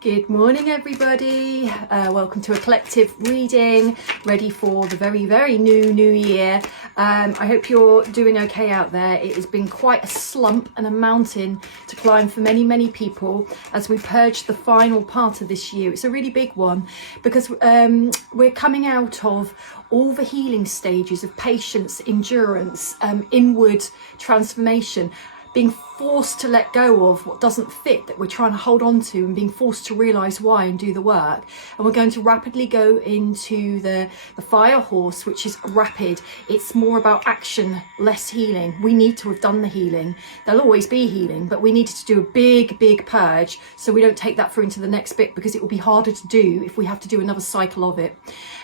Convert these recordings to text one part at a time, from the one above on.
Good morning, everybody. Welcome to a collective reading, ready for the very, very new year. I hope you're doing okay out there. It has been quite a slump and a mountain to climb for many, many people as we purge the final part of this year. It's a really big one because we're coming out of all the healing stages of patience, endurance, inward transformation, being forced to let go of what doesn't fit that we're trying to hold on to, and being forced to realize why and do the work. And we're going to rapidly go into the fire horse, which is rapid. It's more about action, less healing. We need to have done the healing. There'll always be healing, but we needed to do a big purge so we don't take that through into the next bit, because it will be harder to do if we have to do another cycle of it.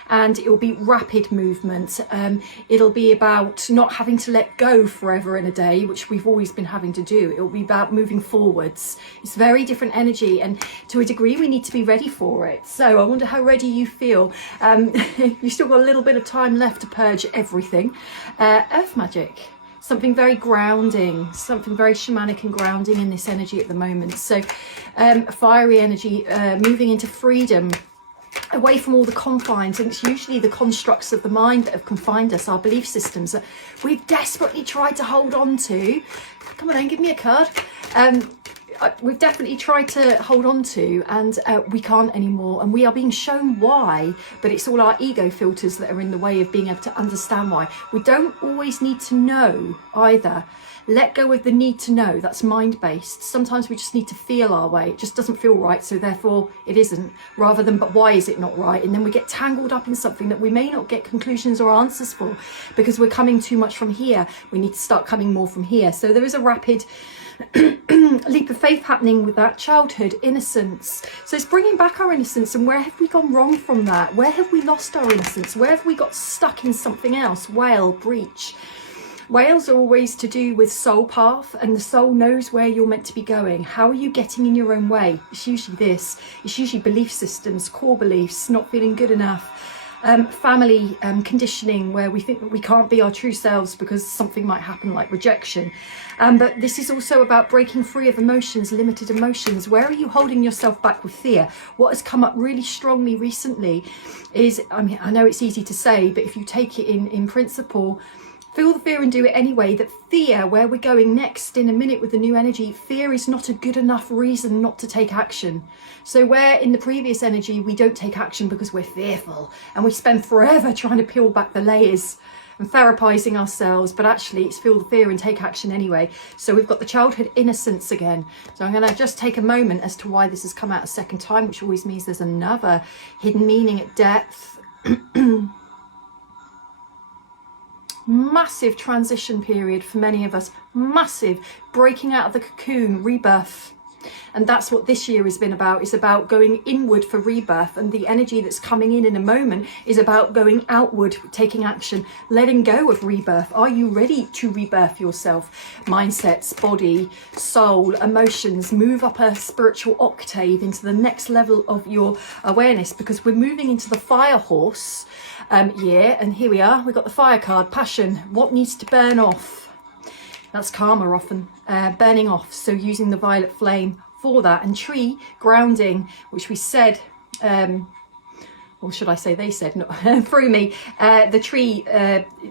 And it will be rapid movement. It'll be about not having to let go forever in a day, which we've always been having to do. It will be about moving forwards. It's very different energy, and to a degree we need to be ready for it. So I wonder how ready you feel. You've still got a little bit of time left to purge everything. Earth magic, something very grounding, something very shamanic and grounding in this energy at the moment. So fiery energy, moving into freedom, away from all the confines. And it's usually the constructs of the mind that have confined us, our belief systems that we've desperately tried to hold on to. Come on then, give me a card. We've definitely tried to hold on to, and we can't anymore, and we are being shown why, but it's all our ego filters that are in the way of being able to understand why. We don't always need to know either. Let go of the need to know. That's mind-based. Sometimes we just need to feel our way. It just doesn't feel right, so therefore it isn't, rather than but why is it not right? And then we get tangled up in something that we may not get conclusions or answers for, because we're coming too much from here. We need to start coming more from here. So there is a rapid leap of faith happening with that. Childhood, innocence. So it's bringing back our innocence. And where have we gone wrong from that? Where have we lost our innocence? Where have we got stuck in something else? Whale, breach. Whales are always to do with soul path, and the soul knows where you're meant to be going. How are you getting in your own way? It's usually this. It's usually belief systems, core beliefs, not feeling good enough. Family conditioning, where we think that we can't be our true selves because something might happen, like rejection. But this is also about breaking free of emotions, limited emotions. Where are you holding yourself back with fear? What has come up really strongly recently is, I mean, I know it's easy to say, but if you take it in principle, feel the fear and do it anyway. That fear, where we're going next in a minute with the new energy, fear is not a good enough reason not to take action. So where in the previous energy we don't take action because we're fearful, and we spend forever trying to peel back the layers and therapizing ourselves, but actually it's feel the fear and take action anyway. So we've got the childhood innocence again. So I'm going to just take a moment as to why this has come out a second time, which always means there's another hidden meaning at depth. Massive transition period for many of us, massive breaking out of the cocoon, rebirth. And that's what this year has been about. It's about going inward for rebirth, and the energy that's coming in a moment is about going outward, taking action, letting go of rebirth. Are you ready to rebirth yourself? Mindsets, body, soul, emotions, move up a spiritual octave into the next level of your awareness, because we're moving into the fire horse year. And here we are, we've got the fire card, passion. What needs to burn off? That's karma often, burning off. So using the violet flame for that. And tree, grounding, which we said, or should I say they said, not through me, the tree,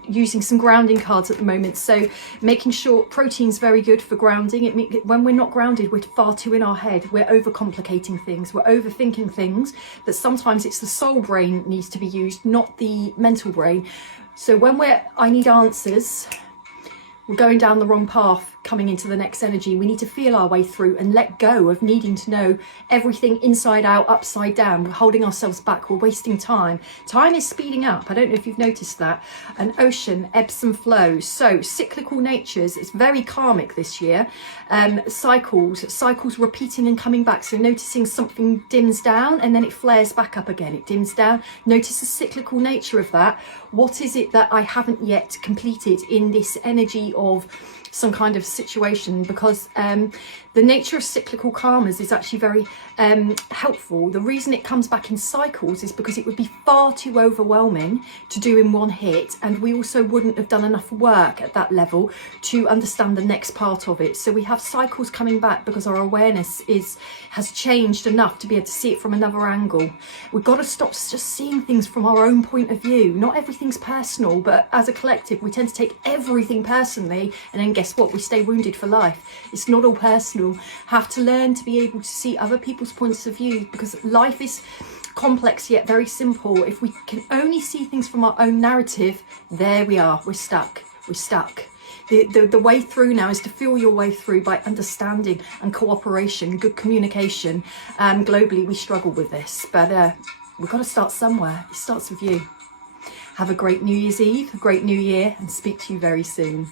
using some grounding cards at the moment. So making sure protein's very good for grounding. When we're not grounded, we're far too in our head. We're overcomplicating things. We're overthinking things, that sometimes it's the soul brain that needs to be used, not the mental brain. So when I need answers, we're going down the wrong path, coming into the next energy. We need to feel our way through and let go of needing to know everything inside out, upside down. We're holding ourselves back. We're wasting time. Time is speeding up. I don't know if you've noticed that. An ocean, ebbs and flows. So cyclical natures. It's very karmic this year. Cycles repeating and coming back. So noticing something dims down and then it flares back up again. It dims down. Notice the cyclical nature of that. What is it that I haven't yet completed in this energy of some kind of situation, because the nature of cyclical karmas is actually very helpful. The reason it comes back in cycles is because it would be far too overwhelming to do in one hit, and we also wouldn't have done enough work at that level to understand the next part of it. So we have cycles coming back because our awareness has changed enough to be able to see it from another angle. We've got to stop just seeing things from our own point of view. Not everything's personal, but as a collective we tend to take everything personally, and then guess what, we stay wounded for life. It's not all personal. Have to learn to be able to see other people's points of view, because life is complex yet very simple. If we can only see things from our own narrative, there we are, we're stuck. The way through now is to feel your way through by understanding and cooperation, good communication. Globally we struggle with this, but we've got to start somewhere. It starts with you. Have a great New Year's Eve, a great New Year, and speak to you very soon.